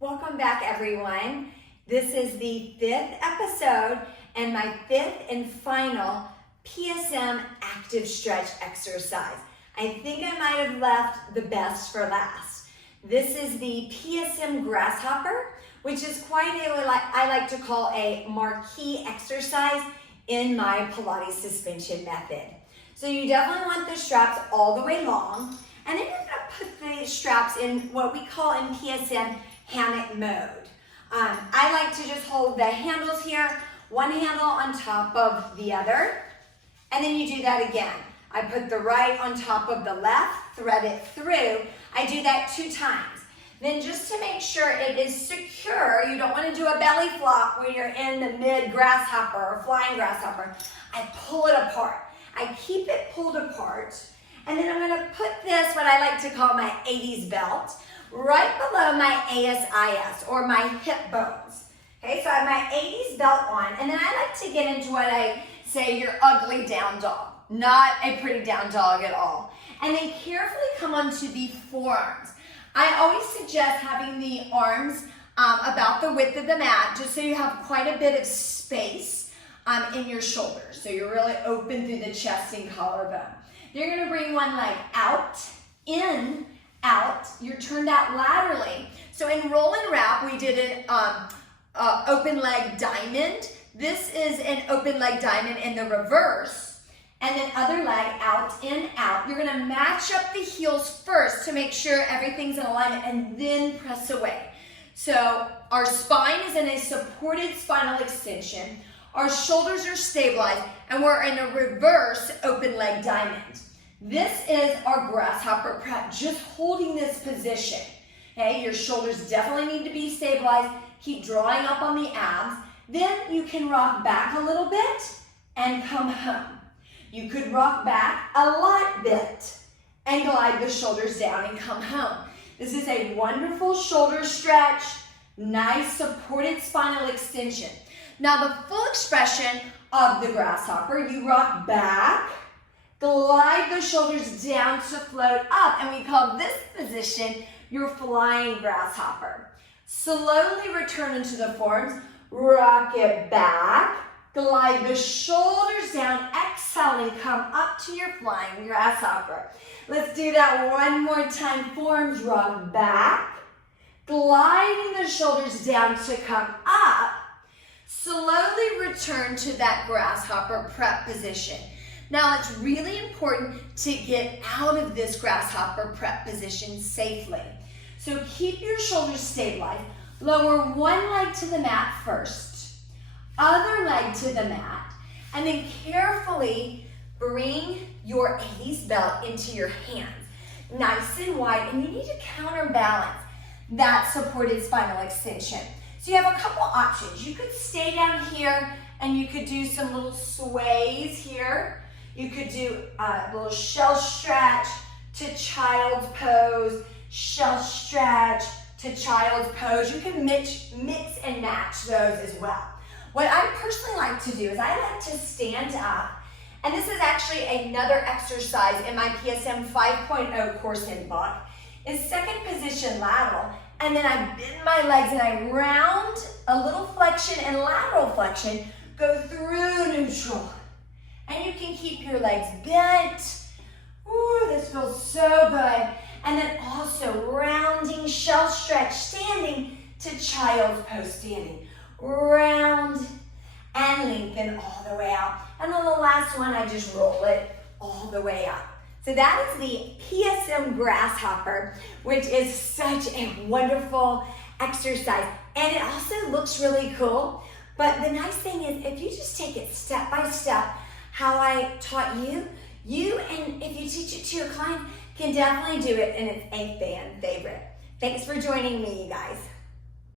Welcome back, everyone. This is the 5th episode and my 5th and final PSM active stretch exercise. I think I might have left the best for last. This is the PSM Grasshopper, which is quite I like to call a marquee exercise in my Pilates Suspension Method. So you definitely want the straps all the way long, and then you're going to put the straps in what we call in PSM hammock mode. I like to just hold the handles here, one handle on top of the other, and then you do that again. I put the right on top of the left, thread it through. I do that 2 times. Then just to make sure it is secure, you don't want to do a belly flop when you're in the mid grasshopper or flying grasshopper. I pull it apart. I keep it pulled apart, and then I'm going to put this, what I like to call my 80s belt, right below my ASIS, or my hip bones. Okay, so I have my 80s belt on, and then I like to get into what I say your ugly down dog. Not a pretty down dog at all. And then carefully come onto the forearms. I always suggest having the arms about the width of the mat, just so you have quite a bit of space in your shoulders. So you're really open through the chest and collarbone. You're gonna bring one leg out, in, out. You're turned out laterally. So in roll and wrap, we did an open leg diamond. This is an open leg diamond in the reverse. And then other leg out, in, out. You're gonna match up the heels first to make sure everything's in alignment, and then press away. So our spine is in a supported spinal extension. Our shoulders are stabilized, and we're in a reverse open leg diamond. This is our grasshopper prep, just holding this position. Okay, your shoulders definitely need to be stabilized. Keep drawing up on the abs. Then you can rock back a little bit and come home. You could rock back a lot bit and glide the shoulders down and come home. This is a wonderful shoulder stretch, nice supported spinal extension. Now the full expression of the grasshopper, you rock back, glide the shoulders down to float up, and we call this position your flying grasshopper. Slowly return into the forearms, rock it back, glide the shoulders down, exhale and come up to your flying grasshopper. Let's do that one more time. Forearms rock back, gliding the shoulders down to come up. Slowly return to that grasshopper prep position. Now it's really important to get out of this grasshopper prep position safely. So keep your shoulders stabilized. Lower one leg to the mat first, other leg to the mat, and then carefully bring your 80s belt into your hands, nice and wide, and you need to counterbalance that supported spinal extension. So you have a couple options. You could stay down here and you could do some little sways here. You could do a little shell stretch to child's pose, shell stretch to child's pose. You can mix and match those as well. What I personally like to do is I like to stand up, and this is actually another exercise in my PSM 5.0 course in book, is second position lateral, and then I bend my legs and I round a little flexion and lateral flexion, go through neutral. And you can keep your legs bent. Ooh, this feels so good. And then also rounding shell stretch, standing to child's pose, standing. Round and lengthen all the way out. And then the last one, I just roll it all the way up. So that is the PSM Grasshopper, which is such a wonderful exercise. And it also looks really cool. But the nice thing is, if you just take it step by step, how I taught you, and if you teach it to your clients, can definitely do it, and it's a fan favorite. Thanks for joining me, you guys.